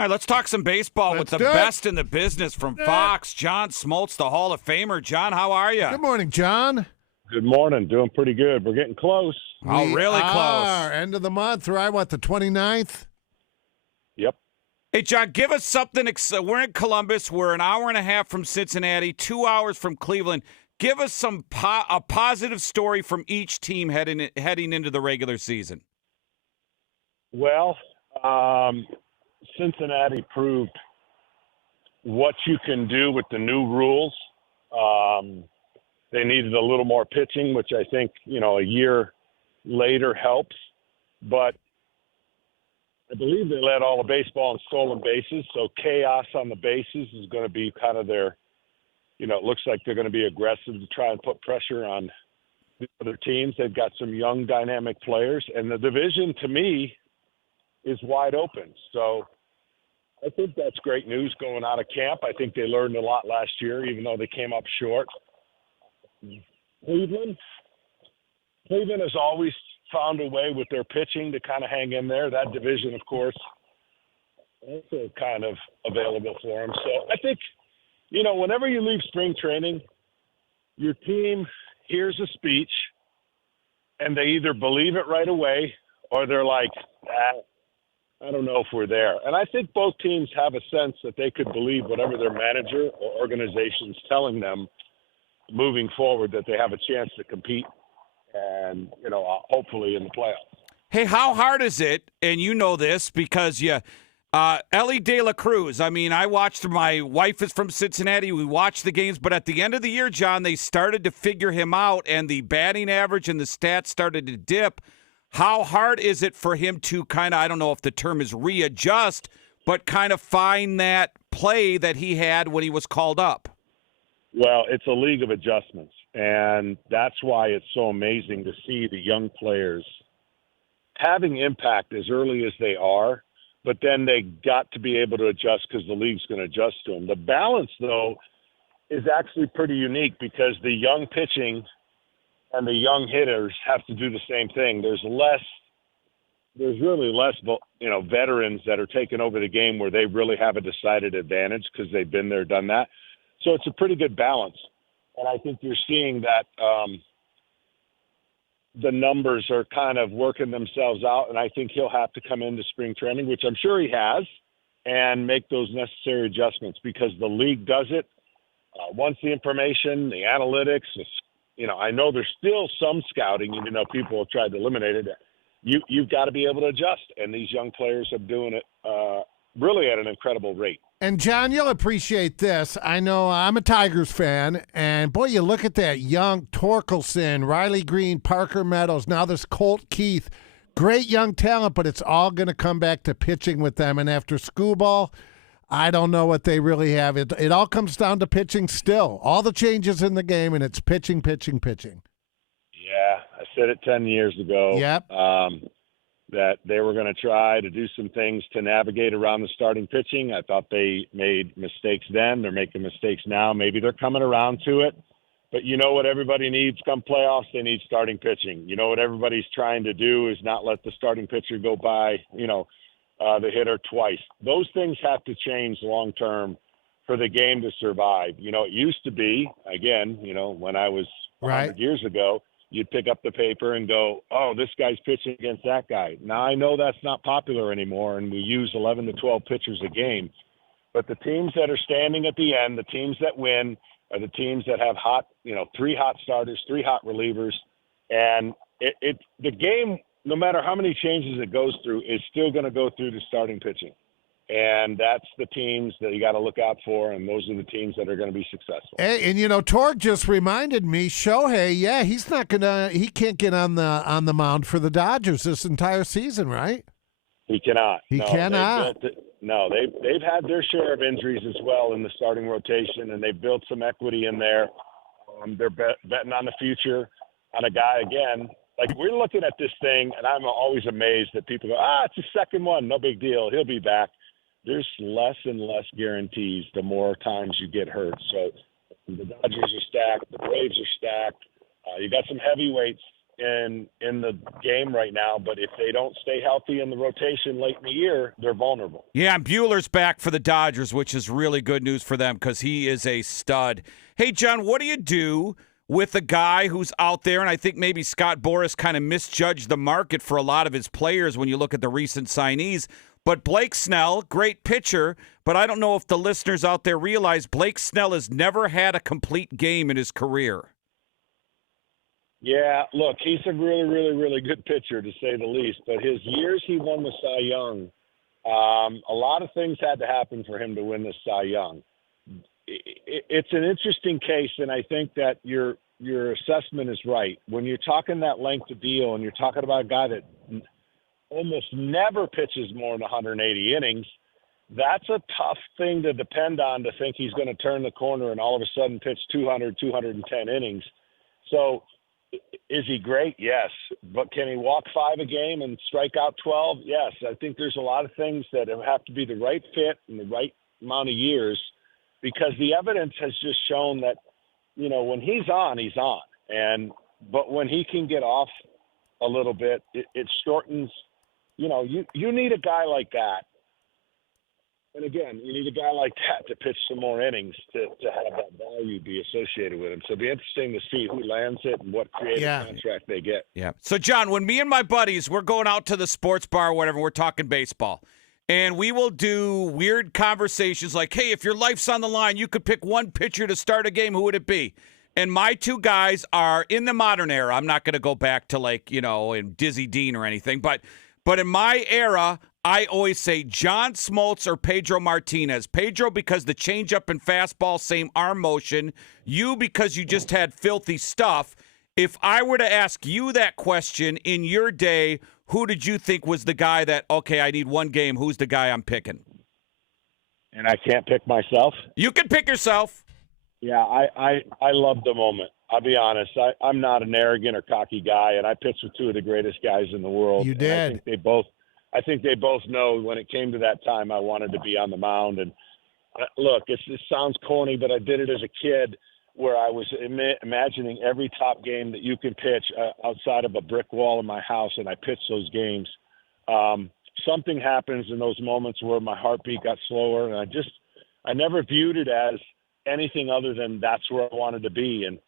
All right, let's talk some baseball with the best in the business from Fox. John SMOLTZ, the Hall of Famer. John, how are you? Good morning, John. Good morning. Doing pretty good. We're getting close. Really close. End of the month, right? What, the 29th? Yep. Hey, John, give us something. We're in Columbus. We're an hour and a half from Cincinnati, 2 hours from Cleveland. Give us a positive story from each team heading into the regular season. Well, Cincinnati proved what you can do with the new rules. They needed a little more pitching, which I think, a year later helps. But I believe they led all the baseball in stolen bases, so chaos on the bases is going to be kind of their, it looks like they're going to be aggressive to try and put pressure on the other teams. They've got some young, dynamic players, and the division, to me, is wide open. So I think that's great news going out of camp. I think they learned a lot last year, even though they came up short. Cleveland has always found a way with their pitching to kind of hang in there. That division, of course, also kind of available for them. So I think, whenever you leave spring training, your team hears a speech and they either believe it right away or they're like, I don't know if we're there. And I think both teams have a sense that they could believe whatever their manager or organization's telling them moving forward, that they have a chance to compete and, hopefully in the playoffs. Hey, how hard is it, and you know this because Ellie De La Cruz, I watched, my wife is from Cincinnati, we watched the games, but at the end of the year, John, they started to figure him out, and the batting average and the stats started to dip. How hard is it for him to kind of, I don't know if the term is readjust, but kind of find that play that he had when he was called up? Well, it's a league of adjustments, and that's why it's so amazing to see the young players having impact as early as they are, but then they got to be able to adjust because the league's going to adjust to them. The balance, though, is actually pretty unique because the young pitching and the young hitters have to do the same thing. There's really less, veterans that are taking over the game where they really have a decided advantage because they've been there, done that. So it's a pretty good balance. And I think you're seeing that the numbers are kind of working themselves out. And I think he'll have to come into spring training, which I'm sure he has, and make those necessary adjustments because the league does it. Once the information, the analytics, I know there's still some scouting, even though people have tried to eliminate it. You've got to be able to adjust. And these young players are doing it really at an incredible rate. And, John, you'll appreciate this. I know I'm a Tigers fan, and, boy, you look at that young Torkelson, Riley Green, Parker Meadows, now this Colt Keith. Great young talent, but it's all going to come back to pitching with them. And after Skubal, I don't know what they really have. It all comes down to pitching still. All the changes in the game, and it's pitching. Yeah, I said it 10 years ago. Yep. That they were going to try to do some things to navigate around the starting pitching. I thought they made mistakes then. They're making mistakes now. Maybe they're coming around to it. But you know what everybody needs come playoffs? They need starting pitching. You know what everybody's trying to do is not let the starting pitcher go by, the hitter twice. Those things have to change long term for the game to survive. It used to be, again, when I was 100 years ago, you'd pick up the paper and go, oh, this guy's pitching against that guy. Now, I know that's not popular anymore, and we use 11 to 12 pitchers a game. But the teams that are standing at the end, the teams that win, are the teams that have three hot starters, three hot relievers. And the game, no matter how many changes it goes through, is still going to go through the starting pitching. And that's the teams that you got to look out for, and those are the teams that are going to be successful. Hey, and Torg just reminded me, Shohei, he can't get on the mound for the Dodgers this entire season, right? He cannot. He cannot. They've had their share of injuries as well in the starting rotation, and they've built some equity in there. They're betting on the future on a guy again. Like, we're looking at this thing, and I'm always amazed that people go, it's the second one, no big deal, he'll be back. There's less and less guarantees the more times you get hurt. So the Dodgers are stacked. The Braves are stacked. You got some heavyweights in the game right now, but if they don't stay healthy in the rotation late in the year, they're vulnerable. Yeah, and Bueller's back for the Dodgers, which is really good news for them because he is a stud. Hey, John, what do you do with a guy who's out there, and I think maybe Scott Boras kind of misjudged the market for a lot of his players when you look at the recent signees, but Blake Snell, great pitcher, but I don't know if the listeners out there realize Blake Snell has never had a complete game in his career. Yeah, look, he's a really, really, really good pitcher, to say the least. But his years he won the Cy Young, a lot of things had to happen for him to win the Cy Young. It's an interesting case, and I think that your assessment is right. When you're talking that length of deal and you're talking about a guy that almost never pitches more than 180 innings, that's a tough thing to depend on, to think he's going to turn the corner and all of a sudden pitch 200, 210 innings. So is he great? Yes. But can he walk 5 a game and strike out 12? Yes. I think there's a lot of things that have to be the right fit and the right amount of years, because the evidence has just shown that, when he's on, he's on. But when he can get off a little bit, it shortens. You need a guy like that. And again, you need a guy like that to pitch some more innings to have that value be associated with him. So it'll be interesting to see who lands it and what creative contract they get. Yeah. So, John, when me and my buddies, we're going out to the sports bar or whatever, we're talking baseball, and we will do weird conversations like, hey, if your life's on the line, you could pick one pitcher to start a game, who would it be? And my two guys are in the modern era. I'm not going to go back to in Dizzy Dean or anything, but in my era, I always say John Smoltz or Pedro Martinez. Pedro because the changeup and fastball, same arm motion. You because you just had filthy stuff. If I were to ask you that question in your day, who did you think was the guy that, okay, I need one game, who's the guy I'm picking? And I can't pick myself? You can pick yourself. Yeah, I love the moment. I'll be honest. I'm not an arrogant or cocky guy, and I pitched with two of the greatest guys in the world. You did. I think they both know when it came to that time I wanted to be on the mound. And look, it sounds corny, but I did it as a kid, where I was imagining every top game that you can pitch outside of a brick wall in my house, and I pitched those games. Something happens in those moments where my heartbeat got slower, and I never viewed it as anything other than that's where I wanted to be. And,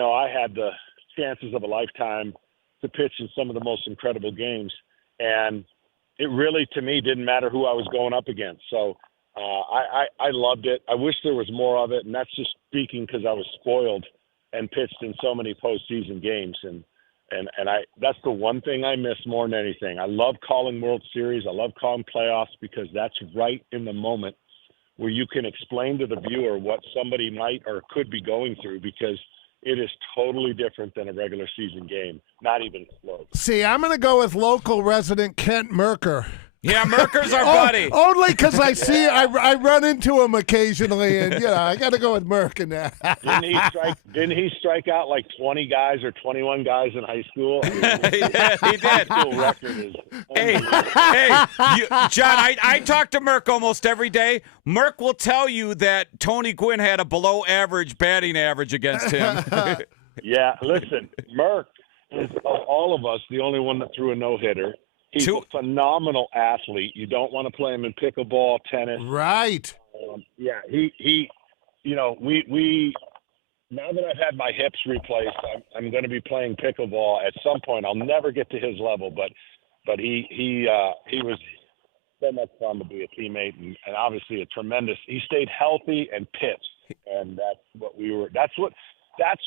I had the chances of a lifetime to pitch in some of the most incredible games. And it really, to me, didn't matter who I was going up against. So I loved it. I wish there was more of it, and that's just speaking because I was spoiled and pitched in so many postseason games. And that's the one thing I miss more than anything. I love calling World Series. I love calling playoffs because that's right in the moment where you can explain to the viewer what somebody might or could be going through, because it is totally different than a regular season game, not even close. See, I'm going to go with local resident Kent Merker. Yeah, Merker's our buddy. Only because I run into him occasionally, and I got to go with Merk in that. Didn't he strike out like 20 guys or 21 guys in high school? Yeah, he did. School record is hey, John, I talk to Merk almost every day. Merk will tell you that Tony Gwynn had a below-average batting average against him. Yeah, listen, Merk is, of all of us, the only one that threw a no-hitter. He's a phenomenal athlete. You don't want to play him in pickleball, tennis. Right. Yeah, we now that I've had my hips replaced, I'm going to be playing pickleball at some point. I'll never get to his level, but he was so much fun to be a teammate, and obviously a tremendous. He stayed healthy and pitched, and that's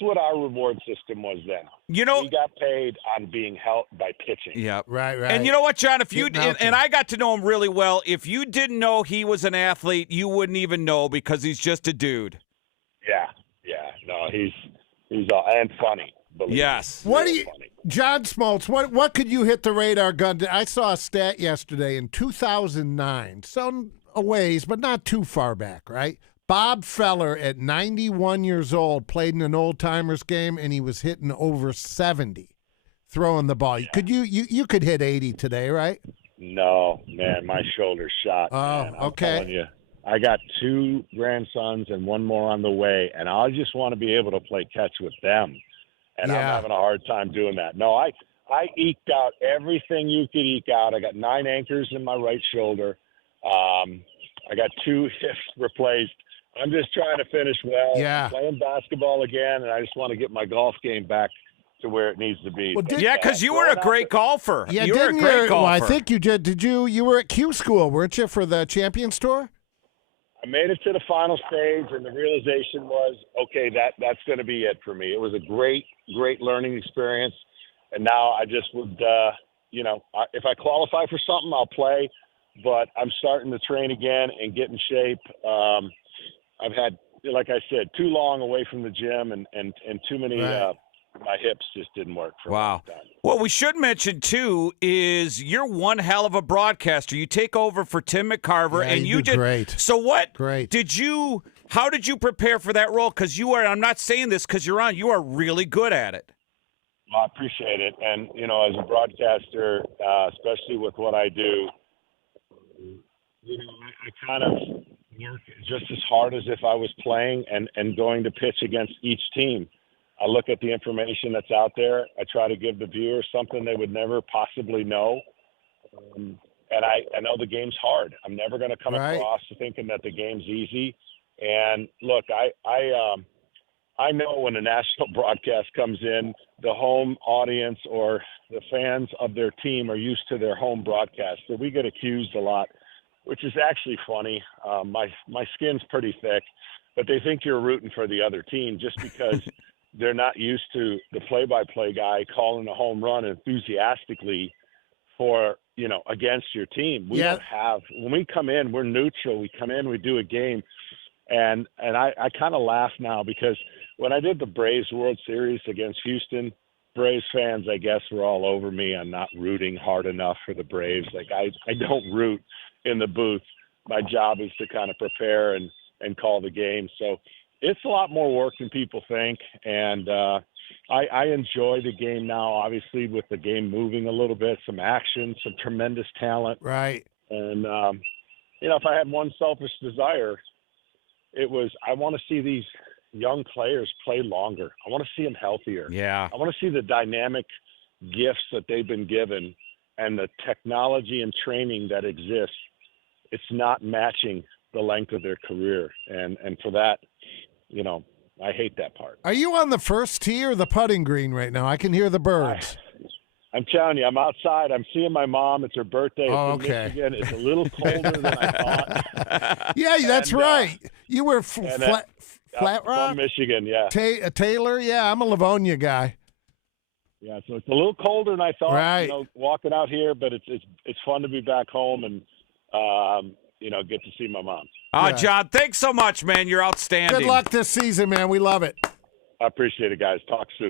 what our reward system was then. We got paid on being helped by pitching. Yeah, right. And you know what, John? If you and I got to know him really well, if you didn't know he was an athlete, you wouldn't even know because he's just a dude. Yeah. No, he's and funny. Yes. What do you, John Smoltz? What could you hit the radar gun to? I saw a stat yesterday in 2009, some a ways, but not too far back, right? Bob Feller, at 91 years old, played in an old-timers game, and he was hitting over 70 throwing the ball. Could you could hit 80 today, right? No, man, my shoulder's shot. Oh, man. I'm okay. telling you, I got 2 grandsons and one more on the way, and I just want to be able to play catch with them. and I'm having a hard time doing that. No, I eked out everything you could eke out. I got 9 anchors in my right shoulder. I got 2 hips replaced. I'm just trying to finish well. Yeah. I'm playing basketball again, and I just want to get my golf game back to where it needs to be. Well, because you were a great golfer. Yeah, you were a great golfer. Well, I think you did. You were at Q School, weren't you, for the Champions Tour? I made it to the final stage, and the realization was, okay, that's going to be it for me. It was a great, great learning experience, and now I just would, if I qualify for something, I'll play, but I'm starting to train again and get in shape. I've had, like I said, too long away from the gym and too many my hips just didn't work for a long time. Well, we should mention, too, is you're one hell of a broadcaster. You take over for Tim McCarver, and you did great. So what Great. how did you prepare for that role? Because I'm not saying this because you're on, you are really good at it. Well, I appreciate it. And, as a broadcaster, especially with what I do, I kind of work just as hard as if I was playing and going to pitch against each team. I look at the information that's out there. I try to give the viewer something they would never possibly know. And I know the game's hard. I'm never going to come across thinking that the game's easy. And look, I know when a national broadcast comes in, the home audience or the fans of their team are used to their home broadcast. So we get accused a lot, which is actually funny. My skin's pretty thick, but they think you're rooting for the other team just because they're not used to the play-by-play guy calling a home run enthusiastically for, against your team. We don't have – when we come in, we're neutral. We come in, we do a game. And I kind of laugh now because when I did the Braves World Series against Houston, Braves fans, I guess, were all over me on not rooting hard enough for the Braves. Like, I don't root in the booth. My job is to kind of prepare and call the game. So it's a lot more work than people think. And I enjoy the game now, obviously, with the game moving a little bit, some action, some tremendous talent. Right. And, if I had one selfish desire, it was I want to see these young players play longer. I want to see them healthier. Yeah. I want to see the dynamic gifts that they've been given and the technology and training that exists. It's not matching the length of their career. And for that, I hate that part. Are you on the first tee or the putting green right now? I can hear the birds. I'm telling you, I'm outside. I'm seeing my mom. It's her birthday. It's in Michigan. It's a little colder than I thought. Yeah, that's right. You were Flat Rock? From Michigan, yeah. Taylor? Yeah, I'm a Livonia guy. Yeah, so it's a little colder than I thought, right. Walking out here, but it's fun to be back home and, get to see my mom. John, thanks so much, man. You're outstanding. Good luck this season, man. We love it. I appreciate it, guys. Talk soon.